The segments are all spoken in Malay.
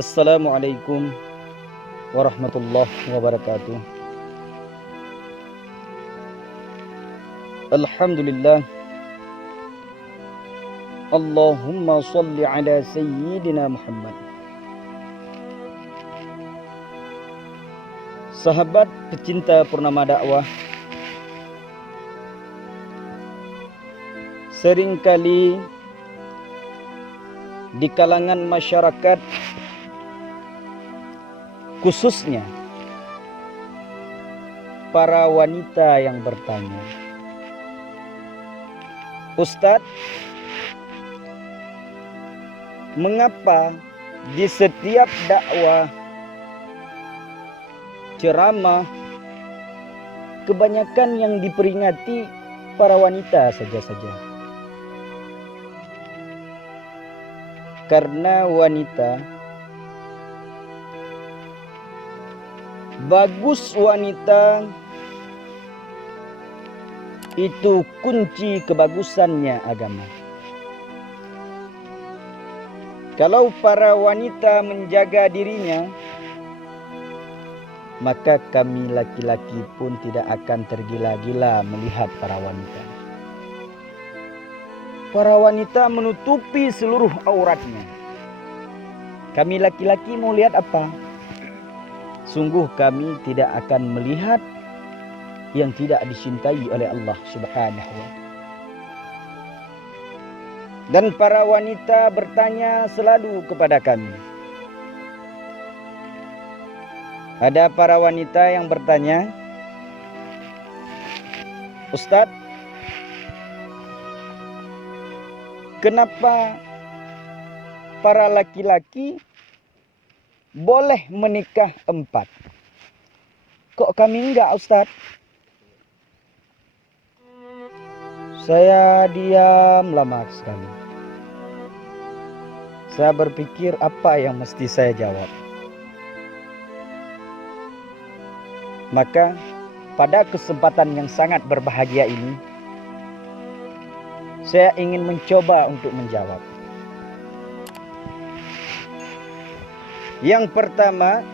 Assalamualaikum warahmatullahi wabarakatuh. Alhamdulillah. Allahumma salli ala Sayyidina Muhammad. Sahabat pecinta Purnama Dakwah, seringkali di kalangan masyarakat, khususnya para wanita yang bertanya, Ustadz, mengapa di setiap dakwah, ceramah, kebanyakan yang diperingati para wanita saja-saja? Karena wanita, bagus wanita itu kunci kebagusannya agama. Kalau para wanita menjaga dirinya, maka kami laki-laki pun tidak akan tergila-gila melihat para wanita. Para wanita menutupi seluruh auratnya. Kami laki-laki mau lihat apa? Sungguh kami tidak akan melihat yang tidak dicintai oleh Allah Subhanahu wa Ta'ala. Dan para wanita bertanya selalu kepada kami. Ada para wanita yang bertanya, Ustadz, kenapa para laki-laki boleh menikah 4? Kok kami enggak, Ustadz? Saya diam lama sekali. Saya berpikir apa yang mesti saya jawab. Maka pada kesempatan yang sangat berbahagia ini, saya ingin mencoba untuk menjawab. Yang pertama,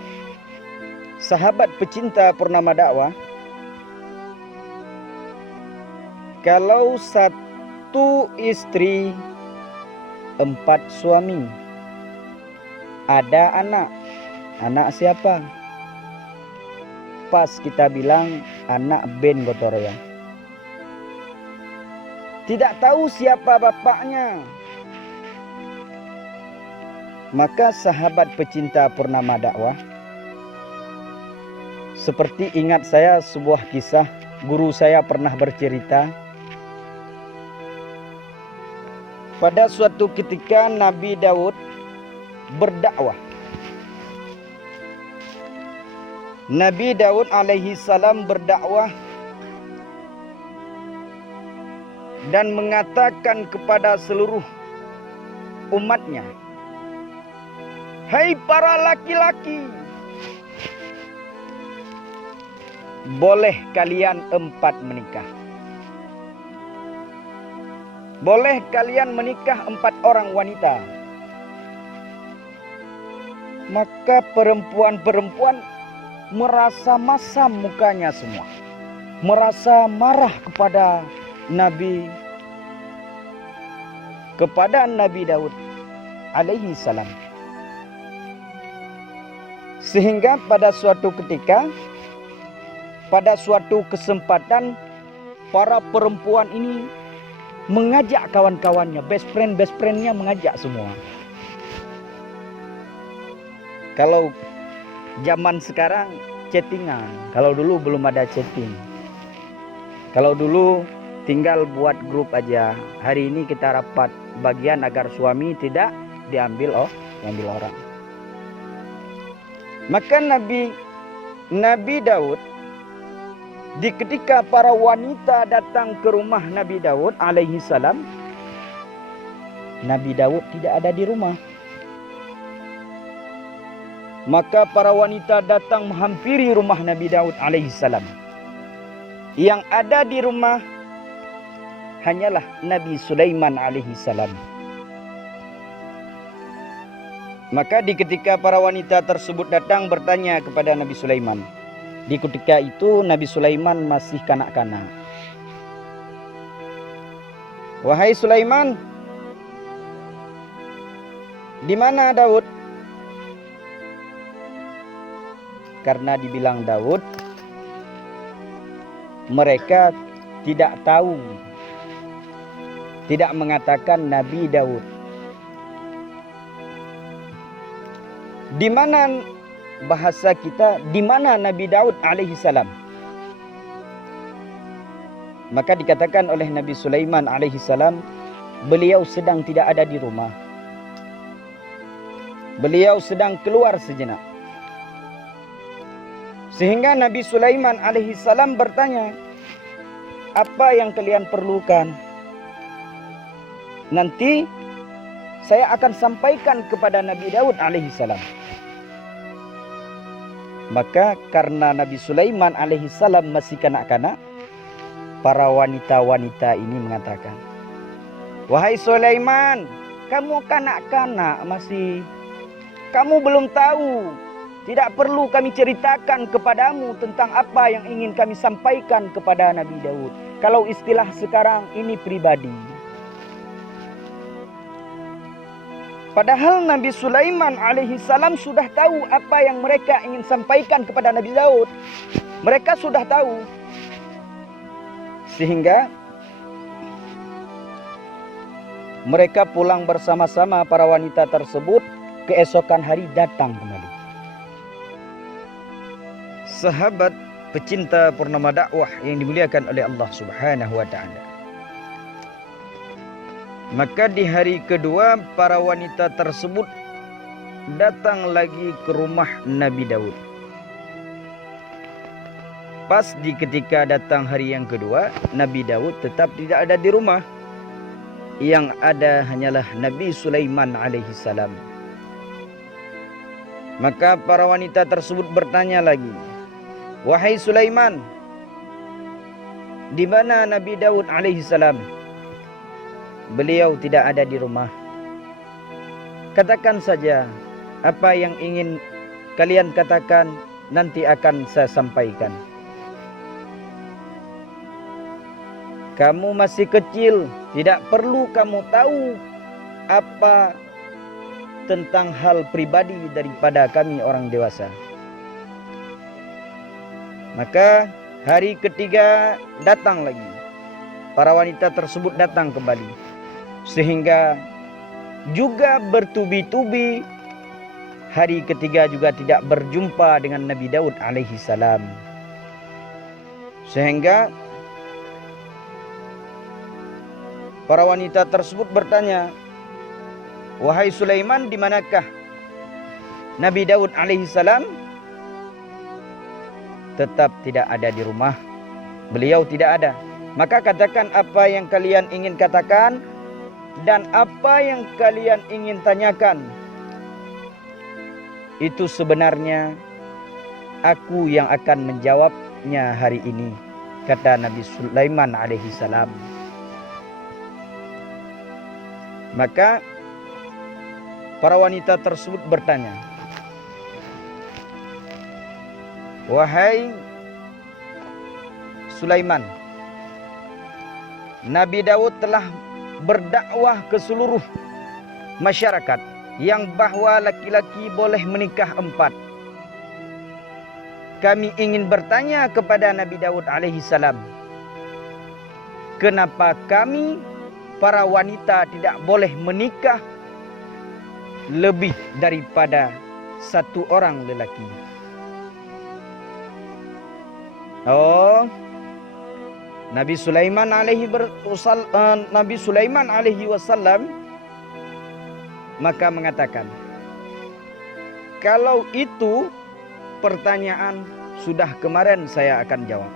sahabat pecinta Purnama Dakwah, kalau satu istri 4 suami, ada anak. Anak siapa? Pas kita bilang anak Ben Gotorea. Tidak tahu siapa bapaknya. Maka sahabat pecinta Purnama Dakwah, seperti ingat saya sebuah kisah, guru saya pernah bercerita. Pada suatu ketika Nabi Daud berdakwah. Nabi Daud alaihi salam berdakwah dan mengatakan kepada seluruh umatnya, hai para laki-laki, boleh kalian 4 menikah. Boleh kalian menikah 4 orang wanita. Maka perempuan-perempuan merasa masam mukanya semua. Merasa marah kepada Nabi Daud alaihi salam. Sehingga pada suatu ketika, pada suatu kesempatan, para perempuan ini mengajak kawan-kawannya, best friendnya mengajak semua. Kalau zaman sekarang chattingan, kalau dulu belum ada chatting. Kalau dulu tinggal buat grup aja. Hari ini kita rapat bagian agar suami tidak diambil orang. Maka Nabi Daud, di ketika para wanita datang ke rumah Nabi Daud alaihi salam, Nabi Daud tidak ada di rumah. Maka para wanita datang menghampiri rumah Nabi Daud alaihi salam. Yang ada di rumah hanyalah Nabi Sulaiman alaihi salam. Maka di ketika para wanita tersebut datang bertanya kepada Nabi Sulaiman. Di ketika itu Nabi Sulaiman masih kanak-kanak. Wahai Sulaiman, di mana Daud? Karena dibilang Daud, mereka tidak tahu, tidak mengatakan Nabi Daud. Di mana bahasa kita, di mana Nabi Daud alaihi salam? Maka dikatakan oleh Nabi Sulaiman alaihi salam, beliau sedang tidak ada di rumah. Beliau sedang keluar sejenak. Sehingga Nabi Sulaiman alaihi salam bertanya, apa yang kalian perlukan? Nanti saya akan sampaikan kepada Nabi Daud alaihi salam. Maka karena Nabi Sulaiman alaihi salam masih kanak-kanak, para wanita-wanita ini mengatakan, wahai Sulaiman, kamu kanak-kanak masih, kamu belum tahu. Tidak perlu kami ceritakan kepadamu tentang apa yang ingin kami sampaikan kepada Nabi Daud. Kalau istilah sekarang ini pribadi. Padahal Nabi Sulaiman alaihi salam sudah tahu apa yang mereka ingin sampaikan kepada Nabi Daud. Mereka sudah tahu. Sehingga mereka pulang bersama-sama, para wanita tersebut keesokan hari datang kembali. Sahabat pecinta purnama dakwah yang dimuliakan oleh Allah Subhanahu wa taala. Maka di hari kedua para wanita tersebut datang lagi ke rumah Nabi Daud. Pas di ketika datang hari yang kedua, Nabi Daud tetap tidak ada di rumah. Yang ada hanyalah Nabi Sulaiman alaihi salam. Maka para wanita tersebut bertanya lagi, wahai Sulaiman, di mana Nabi Daud alaihi salam? Beliau tidak ada di rumah. Katakan saja apa yang ingin kalian katakan, nanti akan saya sampaikan. Kamu masih kecil, tidak perlu kamu tahu apa tentang hal pribadi daripada kami orang dewasa. Maka hari ketiga datang lagi. Para wanita tersebut datang kembali. Sehingga juga bertubi-tubi hari ketiga juga tidak berjumpa dengan Nabi Daud alaihi salam. Sehingga para wanita tersebut bertanya, wahai Sulaiman, di manakah Nabi Daud alaihi salam? Tetap tidak ada di rumah. Beliau tidak ada. Maka katakan apa yang kalian ingin katakan dan apa yang kalian ingin tanyakan. Itu sebenarnya aku yang akan menjawabnya hari ini, kata Nabi Sulaiman alaihi salam. Maka para wanita tersebut bertanya, wahai Sulaiman, Nabi Daud telah berdakwah ke seluruh masyarakat yang bahwa laki-laki boleh menikah 4. Kami ingin bertanya kepada Nabi Daud alaihi salam, kenapa kami para wanita tidak boleh menikah lebih daripada 1 orang lelaki? Oh, Nabi Sulaiman alaihi wasallam maka mengatakan, kalau itu pertanyaan sudah kemarin saya akan jawab.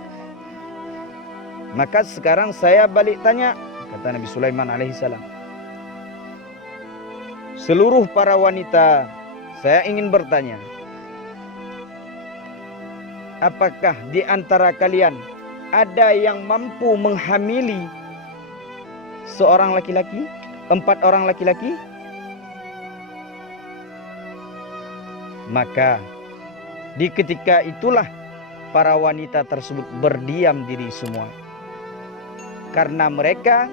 Maka sekarang saya balik tanya, kata Nabi Sulaiman alaihi salam. Seluruh para wanita, saya ingin bertanya, apakah di antara kalian ada yang mampu menghamili seorang laki-laki? 4 orang laki-laki? Maka di ketika itulah para wanita tersebut berdiam diri semua, karena mereka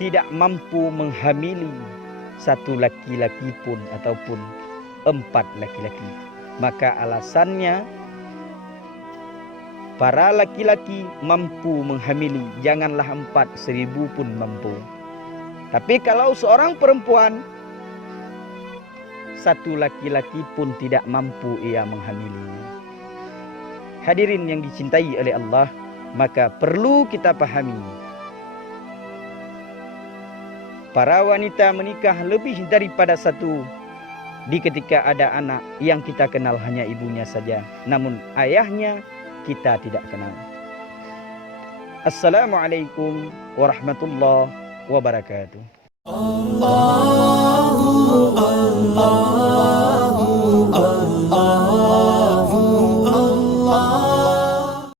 tidak mampu menghamili satu laki-laki pun ataupun 4 laki-laki. Maka alasannya para laki-laki mampu menghamili, janganlah 4, 1000 pun mampu. Tapi kalau seorang perempuan, 1 laki-laki pun tidak mampu ia menghamilinya. Hadirin yang dicintai oleh Allah, maka perlu kita pahami, para wanita menikah lebih daripada 1 di ketika ada anak yang kita kenal hanya ibunya saja, namun ayahnya kita tidak kenal. Assalamualaikum warahmatullahi wabarakatuh.